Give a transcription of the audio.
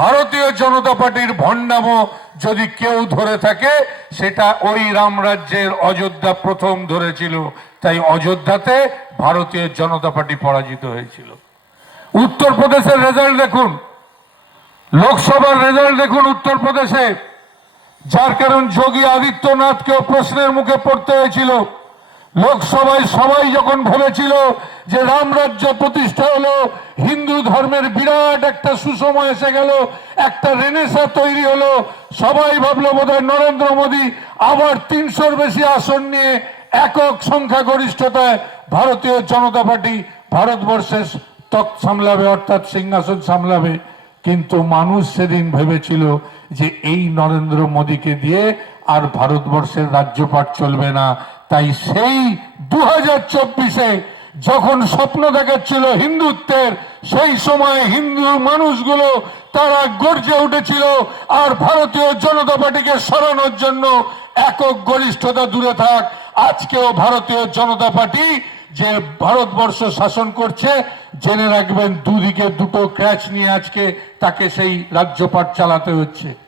ভারতীয় জনতা পার্টির ভণ্ডামো যদি কেউ ধরে থাকে সেটা ওই রামরাজ্যের অযোধ্যা প্রথম ধরেছিল। তাই অযোধ্যাতে ভারতীয় জনতা পার্টি পরাজিত হয়েছিল। উত্তরপ্রদেশের রেজাল্ট দেখুন, লোকসভার রেজাল্ট দেখুন উত্তরপ্রদেশে, যার কারণ যোগী আদিত্যনাথকেও প্রশ্নের মুখে পড়তে হয়েছিল। লোকসভায় সবাই যখন ভেবেছিল যে রামরাজ্য প্রতিষ্ঠা হলো, হিন্দু ধর্মের বিরাট একটা সুসময় এসে গেল, একটা রেনেসা তৈরি হলো, সবাই ভাবলো বোধহয় নরেন্দ্র মোদী আবার ৩০০-র বেশি আসন নিয়ে একক সংখ্যাগরিষ্ঠতায় ভারতীয় জনতা পার্টি ভারতবর্ষের তখ্ত সামলাবে, অর্থাৎ সিংহাসন সামলাবে। কিন্তু মানুষ সেদিন ভেবেছিল যে এই নরেন্দ্র মোদীকে দিয়ে আর ভারতবর্ষের রাজ্যপাট চলবে না। তাই সেই 2024-এ যখন স্বপ্ন দেখাচ্ছিল হিন্দুত্বের, সেই সময় হিন্দু মানুষগুলো তারা গর্জে উঠেছিল আর ভারতীয় জনতা পার্টিকে সরানোর জন্য একক গরিষ্ঠতা দূরে থাক, আজকেও ভারতীয় জনতা পার্টি যে ভারতবর্ষ শাসন করছে, জেনে রাখবেন দুদিকে দুটো ক্র্যাচ নিয়ে আজকে তাকে সেই রাজ্যপাট চালাতে হচ্ছে।